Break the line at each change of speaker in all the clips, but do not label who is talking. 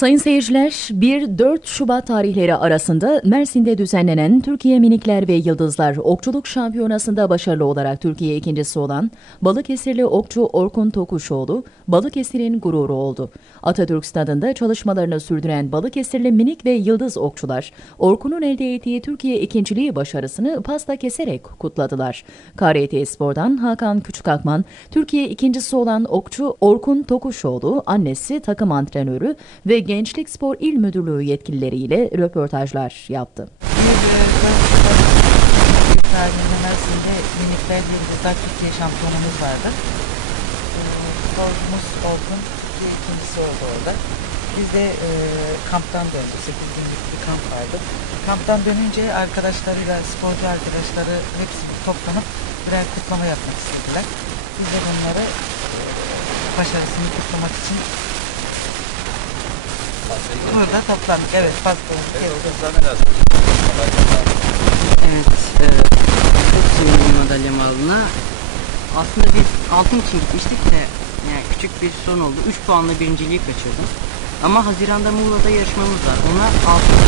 Sayın seyirciler, 1-4 Şubat tarihleri arasında Mersin'de düzenlenen Türkiye Minikler ve Yıldızlar Okçuluk Şampiyonası'nda başarılı olarak Türkiye ikincisi olan Balıkesirli okçu Orkun Tokuşoğlu, Balıkesir'in gururu oldu. Atatürk Stadı'nda çalışmalarını sürdüren Balıkesirli minik ve yıldız okçular, Orkun'un elde ettiği Türkiye ikinciliği başarısını pasta keserek kutladılar. KRT Spor'dan Hakan Küçükakman, Türkiye ikincisi olan okçu Orkun Tokuşoğlu, annesi takım antrenörü ve Gençlik Spor İl Müdürlüğü yetkilileriyle röportajlar yaptı.
Tarihinde Mersin'de minikler yıldızlar Türkiye şampiyonumuz vardı. Sporcumuz Orkun ikincisi oldu orada. Biz de e, kamptan döndük. 8 günlük bir kamp vardı. Kamptan dönünce arkadaşlarıyla, sporcu arkadaşları hepsi toplanıp birer kutlama yapmak istediler. Biz de bunları e, başarısını kutlamak için burada toplandık. Evet, pastamızı yedik.
Evet, e, sevindim madalyam aldığına. Aslında biz altın için gitmiştik de yani küçük bir sorun oldu. 3 puanla birinciliği kaçırdım. Ama Haziran'da Muğla'da yarışmamız var. Ona altın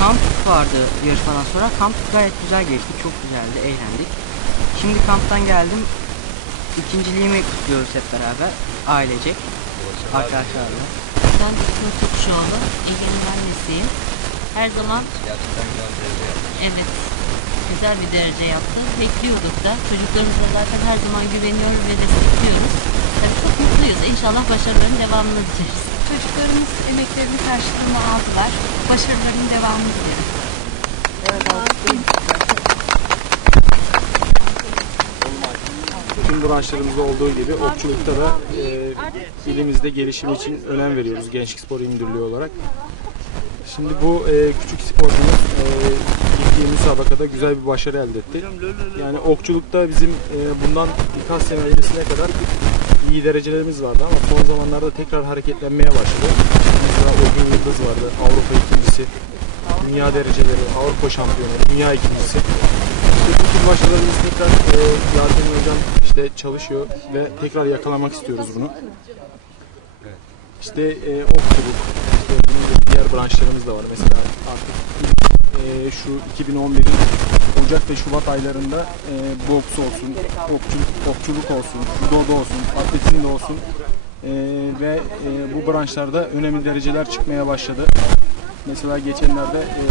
kamp vardı yarışmadan sonra. Kamp gayet güzel geçti. Çok güzeldi. Eğlendik. Şimdi kamptan geldim. İkinciliğimi kutluyoruz hep beraber. Ailecek. Arkadaşlarla.
Ben Doktor Tokuşoğlu, Ege'nin annesiyim. Her zaman evet güzel bir derece yaptı. Bekliyorduk da. Çocuklarımıza zaten her zaman güveniyoruz ve destekliyoruz. Tabii çok mutluyuz. İnşallah başarıların devamını dileriz.
Çocuklarımız emeklerinin karşılığını aldılar. Başarıların devamını dileriz.
Tüm branşlarımızda olduğu gibi okçulukta da e, ilimizde gelişim için önem veriyoruz Gençlik Spor İl olarak. Şimdi bu e, küçük sporcumuz e, gittiği müsabakada güzel bir başarı elde etti. Yani okçulukta bizim e, bundan birkaç sene öncesine kadar iyi derecelerimiz vardı ama son zamanlarda tekrar hareketlenmeye başladı. Mesela Orhun Yıldız vardı, Avrupa ikincisi, dünya dereceleri, Avrupa şampiyonu, dünya ikincisi. Bu tür başarılarımız tekrar e, Yasemin Hocam işte çalışıyor ve tekrar yakalamak istiyoruz bunu. İşte e, okçuluk, işte diğer branşlarımız da var. Mesela artık e, şu 2011'in Ocak ve Şubat aylarında e, boks olsun, okçuluk, okçuluk olsun, judo olsun, atletizm de olsun e, ve e, bu branşlarda önemli dereceler çıkmaya başladı. Mesela geçenlerde e,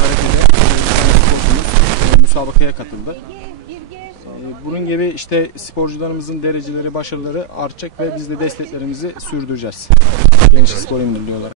karatede e, müsabakaya katıldı. E, Bunun gibi işte sporcularımızın dereceleri, başarıları artacak ve biz de desteklerimizi sürdüreceğiz. Gençlik Spor Müdürlüğü olarak.